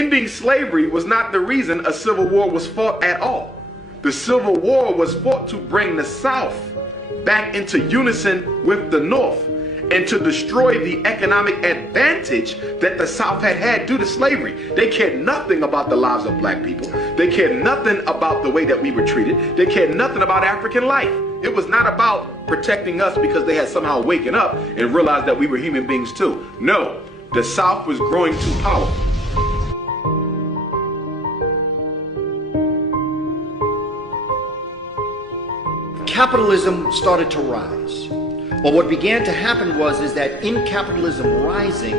Ending slavery was not the reason a civil war was fought at all. The Civil War was fought to bring the South back into unison with the North and to destroy the economic advantage that the South had had due to slavery. They cared nothing about the lives of black people. They cared nothing about the way that we were treated. They cared nothing about African life. It was not about protecting us because they had somehow waken up and realized that we were human beings too. No, the South was growing too powerful. Capitalism started to rise. But what began to happen is that in capitalism rising,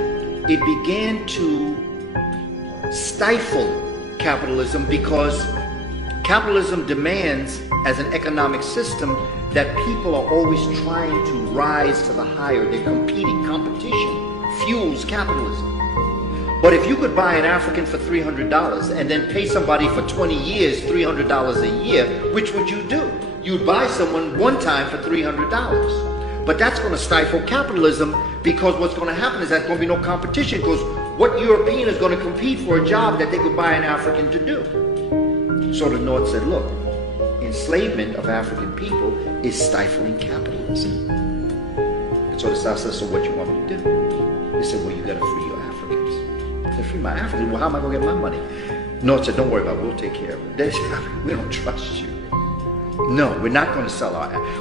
it began to stifle capitalism because capitalism demands as an economic system that people are always trying to rise to the higher. They're competing. Competition fuels capitalism. But if you could buy an African for $300 and then pay somebody for 20 years $300 a year, which would you do? You'd buy someone one time for $300. But that's going to stifle capitalism because what's going to happen is there's going to be no competition because what European is going to compete for a job that they could buy an African to do? So the North said, look, enslavement of African people is stifling capitalism. And so the South said, so what you want me to do? They said, well, you got to free your Africans. I said, free my Africans? Well, how am I going to get my money? North said, don't worry about it. We'll take care of it. They said, we don't trust you. No, we're not going to sell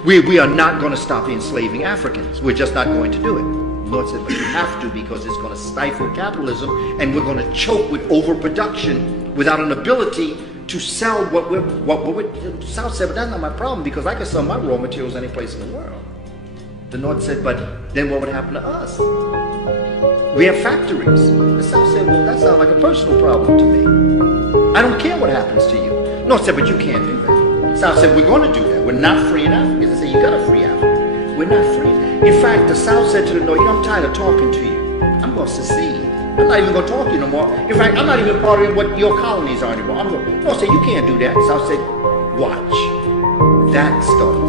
we are not going to stop enslaving Africans. We're just not going to do it. North said, but you have to because it's going to stifle capitalism and we're going to choke with overproduction without an ability to sell what we're South said, but that's not my problem because I can sell my raw materials any place in the world. The North said, but then what would happen to us? We have factories. The South said, well, that sounds like a personal problem to me. I don't care what happens to you. North said, but you can't do that. South said, we're going to do that. We're not freeing Africans. They said, you got to free Africans. We're not free. In fact, the South said to the North, you know, I'm tired of talking to you. I'm going to secede. I'm not even going to talk to you no more. In fact, I'm not even part of what your colonies are anymore. North said, you can't do that. South said, watch. That started